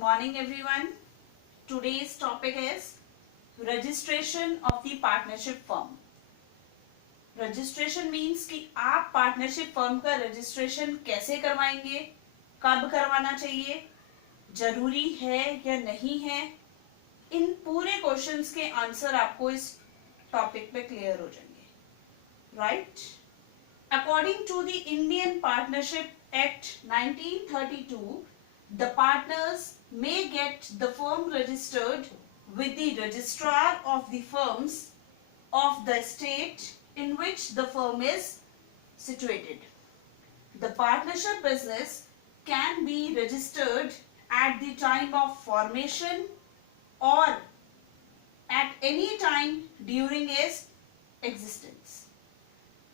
morning everyone. Today's topic is registration of the partnership firm. Registration means कि आप partnership firm का registration कैसे करवाएंगे, कब करवाना चाहिए, जरूरी है या नहीं है, इन पूरे क्वेश्चंस के आंसर आपको इस टॉपिक पे क्लियर हो जाएंगे, right? According to the Indian Partnership Act 1932, the partners may get the firm registered with the registrar of the firms of the state in which the firm is situated. The partnership business can be registered at the time of formation or at any time during its existence.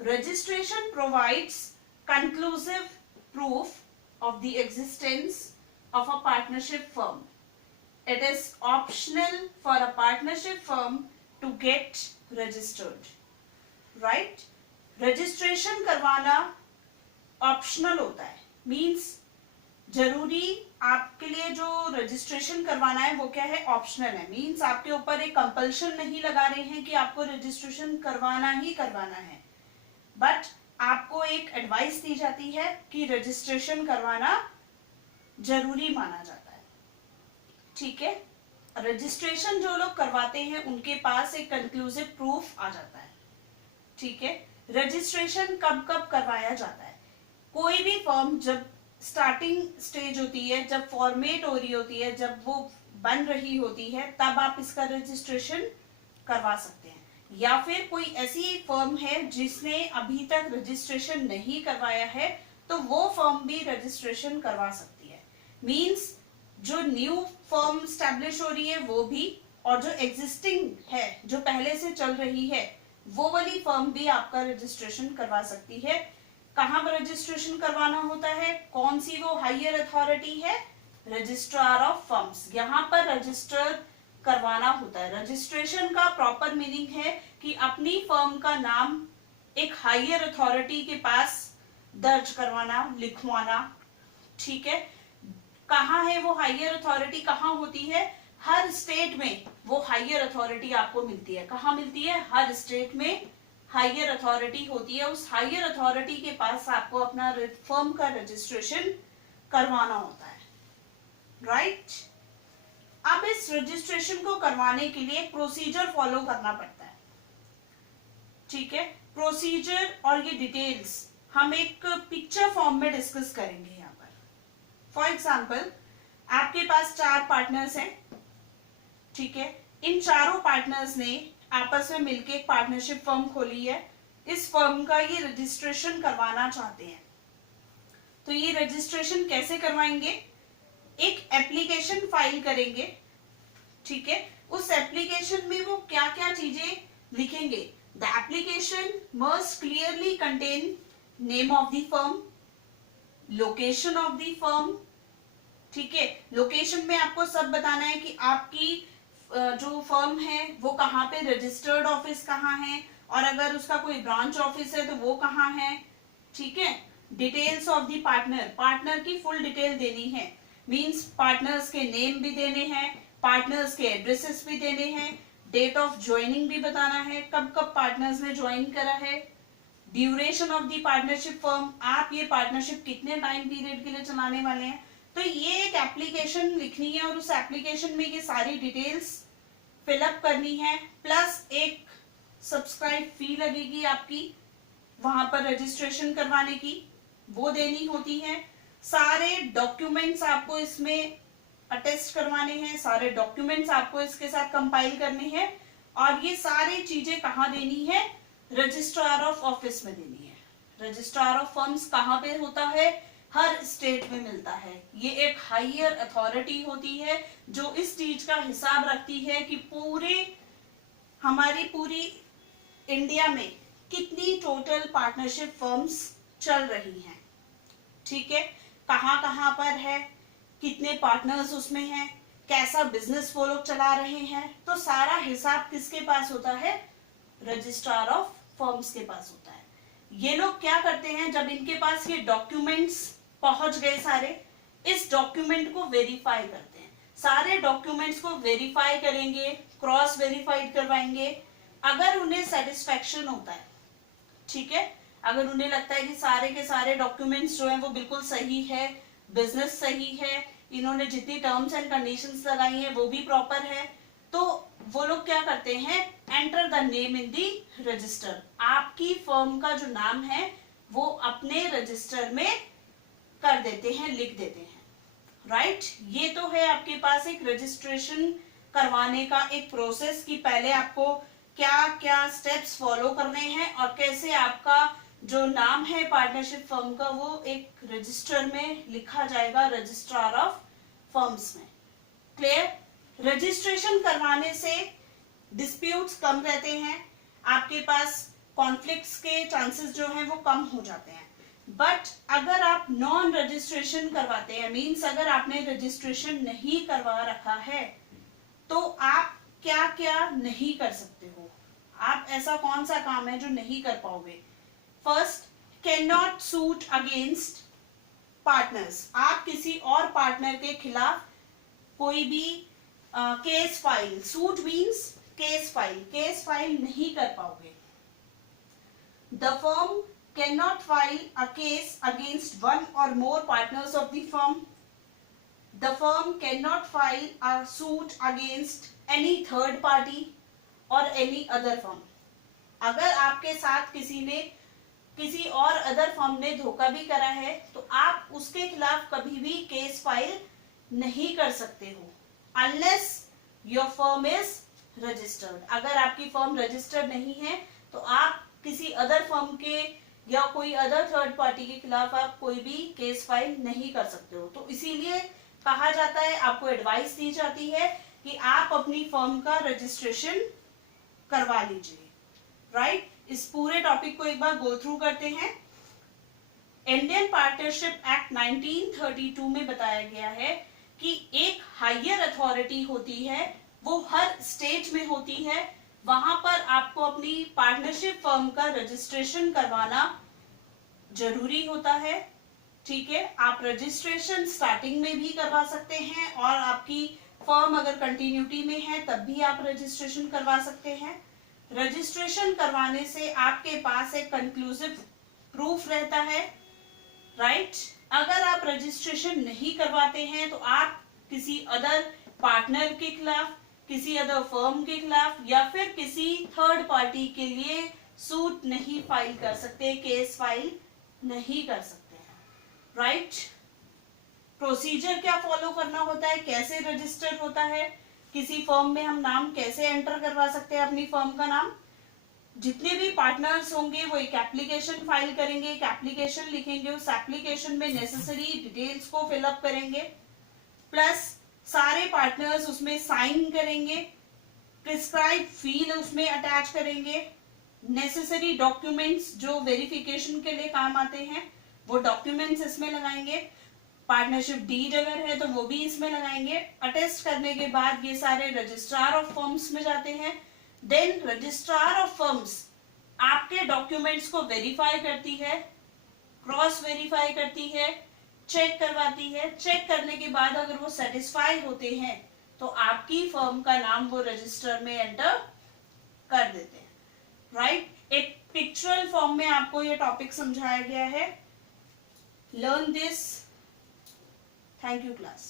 Registration provides conclusive proof of the existence of a partnership firm. It is optional for a partnership firm to get registered. Right? Registration करवाना optional होता है. Means जरूरी आपके लिए जो registration करवाना है वो क्या है? ऑप्शनल है. मीन्स आपके ऊपर एक कंपल्शन नहीं लगा रहे हैं कि आपको रजिस्ट्रेशन करवाना ही करवाना है, बट आपको एक एडवाइस दी जाती है कि रजिस्ट्रेशन करवाना जरूरी माना जाता है. ठीक है? रजिस्ट्रेशन जो लोग करवाते हैं उनके पास एक कंक्लूसिव प्रूफ आ जाता है. ठीक है? रजिस्ट्रेशन कब कब करवाया जाता है? कोई भी फर्म जब स्टार्टिंग स्टेज होती है, जब फॉर्मेट हो रही होती है, जब वो बन रही होती है, तब आप इसका रजिस्ट्रेशन करवा सकते हैं. या फिर कोई ऐसी फर्म है जिसने अभी तक रजिस्ट्रेशन नहीं करवाया है, तो वो फर्म भी रजिस्ट्रेशन करवा सकती है. मींस जो न्यू फर्म स्टैब्लिश हो रही है वो भी, और जो एग्जिस्टिंग है, जो पहले से चल रही है, वो वाली फर्म भी आपका रजिस्ट्रेशन करवा सकती है. कहां पर रजिस्ट्रेशन करवाना होता है? कौन सी वो हायर अथॉरिटी है? Registrar of firms. यहाँ पर रजिस्टर करवाना होता है. रजिस्ट्रेशन का प्रॉपर मीनिंग है कि अपनी फर्म का नाम एक हायर अथॉरिटी के पास दर्ज करवाना, लिखवाना. ठीक है? कहाँ है वो हायर अथॉरिटी? कहाँ होती है? हर स्टेट में वो हायर अथॉरिटी आपको मिलती है. कहाँ मिलती है? हर स्टेट में हायर अथॉरिटी होती है. उस हायर अथॉरिटी के पास आपको अपना फर्म का रजिस्ट्रेशन करवाना होता है, राइट? अब इस रजिस्ट्रेशन को करवाने के लिए एक प्रोसीजर फॉलो करना पड़ता है. ठीक है? प्रोसीजर और ये डिटेल्स हम एक पिक्चर फॉर्म में डिस्कस करेंगे यहाँ पर. फॉर एग्जाम्पल, आपके पास 4 पार्टनर्स हैं. ठीक है? इन चारों पार्टनर्स ने आपस में मिलकर एक पार्टनरशिप फर्म खोली है. इस फर्म का ये रजिस्ट्रेशन करवाना चाहते हैं. तो ये रजिस्ट्रेशन कैसे करवाएंगे? एक एप्लीकेशन फाइल करेंगे. ठीक है? उस एप्लीकेशन में वो क्या क्या चीजें लिखेंगे? The application must clearly contain name of the firm, location of the firm. ठीक है? लोकेशन में आपको सब बताना है कि आपकी जो फर्म है वो कहाँ पे, रजिस्टर्ड ऑफिस कहाँ है, और अगर उसका कोई ब्रांच ऑफिस है तो वो कहाँ है. ठीक है? Details of the partner, partner की फुल डिटेल देनी है. मींस पार्टनर्स के नेम भी देने हैं, पार्टनर्स के एड्रेसेस भी देने हैं, डेट ऑफ ज्वाइनिंग भी बताना है, कब कब पार्टनर्स ने ज्वाइन करा है, duration of the partnership firm, आप ये पार्टनरशिप कितने टाइम पीरियड के लिए चलाने वाले हैं. तो ये एक एप्लीकेशन लिखनी है और उस एप्लीकेशन में ये सारी डिटेल्स फिलअप करनी है. प्लस एक सब्सक्राइब फी लगेगी आपकी वहां पर रजिस्ट्रेशन करवाने की, वो देनी होती है. सारे डॉक्यूमेंट्स आपको इसमें अटेस्ट करवाने हैं, सारे डॉक्यूमेंट्स आपको इसके साथ कंपाइल करने हैं. और ये सारी चीजें कहाँ देनी है? रजिस्ट्रार ऑफ ऑफिस में देनी है. रजिस्ट्रार ऑफ फर्म्स कहाँ पे होता है? हर स्टेट में मिलता है. ये एक हायर अथॉरिटी होती है जो इस चीज का हिसाब रखती है कि हमारी पूरी इंडिया में कितनी टोटल पार्टनरशिप फर्म्स चल रही हैं. ठीक है? कहाँ कहाँ पर है, कितने पार्टनर्स उसमें हैं, कैसा बिजनेस वो लोग चला रहे हैं. तो सारा हिसाब किसके पास होता है? रजिस्ट्रार ऑफ फर्म्स के पास होता है. ये लोग क्या करते हैं, जब इनके पास ये डॉक्यूमेंट्स पहुंच गए सारे, इस डॉक्यूमेंट को वेरीफाई करते हैं. सारे डॉक्यूमेंट्स को वेरीफाई करेंगे, क्रॉस वेरीफाइड करवाएंगे। अगर उन्हें सेटिस्फेक्शन होता है, ठीक है, अगर उन्हें लगता है कि सारे के सारे डॉक्यूमेंट्स जो हैं वो बिल्कुल सही है, बिजनेस सही है, इन्होंने जितनी टर्म्स एंड कंडीशंस लगाई हैं वो भी प्रॉपर है, तो वो लोग क्या करते हैं, enter the name in the register. आपकी फर्म का जो नाम है वो अपने रजिस्टर में कर देते हैं, लिख देते हैं, राइट। ये तो है आपके पास एक रजिस्ट्रेशन करवाने का एक प्रोसेस कि पहले आपको क्या क्या स्टेप्स फॉलो करने हैं और कैसे आपका जो नाम है पार्टनरशिप फर्म का वो एक रजिस्टर में लिखा जाएगा, रजिस्ट्रार ऑफ फर्म्स में। क्लियर। रजिस्ट्रेशन करवाने से डिस्प्यूट्स कम रहते हैं, आपके पास कॉन्फ्लिक्ट्स के चांसेस जो हैं वो कम हो जाते हैं। बट अगर आप नॉन रजिस्ट्रेशन करवाते हैं, मींस अगर आपने रजिस्ट्रेशन नहीं करवा रखा है, तो आप क्या क्या नहीं कर सकते हो, आप ऐसा कौन सा काम है जो नहीं कर पाओगे। First, can not suit against partners. आप किसी और पार्टनर के खिलाफ कोई भी case file, suit means case file नहीं कर पाओगे। The firm can not file a case against one or more partners of the firm. The firm can not file a suit against any third party or any other firm. अगर आपके साथ किसी और other firm ने धोखा भी करा है तो आप उसके खिलाफ कभी भी केस फाइल नहीं कर सकते हो, unless your firm is registered. अगर आपकी फर्म रजिस्टर्ड नहीं है तो आप किसी अदर फर्म के या कोई अदर थर्ड पार्टी के खिलाफ आप कोई भी केस फाइल नहीं कर सकते हो। तो इसीलिए कहा जाता है, आपको एडवाइस दी जाती है कि आप अपनी फर्म का रजिस्ट्रेशन करवा लीजिए, राइट। इस पूरे टॉपिक को एक बार गो थ्रू करते हैं। इंडियन पार्टनरशिप एक्ट 1932 में बताया गया है कि एक हायर अथॉरिटी होती है, वो हर स्टेट में होती है, वहां पर आपको अपनी पार्टनरशिप फर्म का रजिस्ट्रेशन करवाना जरूरी होता है, ठीक है। आप रजिस्ट्रेशन स्टार्टिंग में भी करवा सकते हैं और आपकी फर्म अगर कंटिन्यूटी में है तब भी आप रजिस्ट्रेशन करवा सकते हैं। रजिस्ट्रेशन करवाने से आपके पास एक कंक्लूसिव प्रूफ रहता है, राइट। अगर आप रजिस्ट्रेशन नहीं करवाते हैं तो आप किसी अदर पार्टनर के खिलाफ, किसी अदर फर्म के खिलाफ या फिर किसी थर्ड पार्टी के लिए सूट नहीं फाइल कर सकते, केस फाइल नहीं कर सकते हैं, राइट। प्रोसीजर क्या फॉलो करना होता है, कैसे रजिस्टर होता है, किसी फर्म में हम नाम कैसे एंटर करवा सकते हैं, अपनी फर्म का नाम। जितने भी पार्टनर्स होंगे वो एक एप्लीकेशन फाइल करेंगे, एक एप्लीकेशन लिखेंगे, उस एप्लीकेशन में नेसेसरी डिटेल्स को फिलअप करेंगे, प्लस सारे पार्टनर्स उसमें साइन करेंगे, प्रिस्क्राइब फील उसमें अटैच करेंगे, नेसेसरी डॉक्यूमेंट्स जो वेरिफिकेशन के लिए काम आते हैं वो डॉक्यूमेंट्स इसमें लगाएंगे, पार्टनरशिप डीड अगर है तो वो भी इसमें लगाएंगे। अटेस्ट करने के बाद ये सारे रजिस्ट्रार ऑफ फर्म्स में जाते हैं। देन रजिस्ट्रार ऑफ फर्म्स आपके डॉक्यूमेंट्स को वेरीफाई करती है, क्रॉस वेरीफाई करती है, चेक करवाती है। चेक करने के बाद अगर वो सेटिस्फाई होते हैं तो आपकी फर्म का नाम वो रजिस्टर में एंटर कर देते हैं, राइट। एक पिक्चरल फॉर्म में आपको ये टॉपिक समझाया गया है। Learn this. Thank you, class.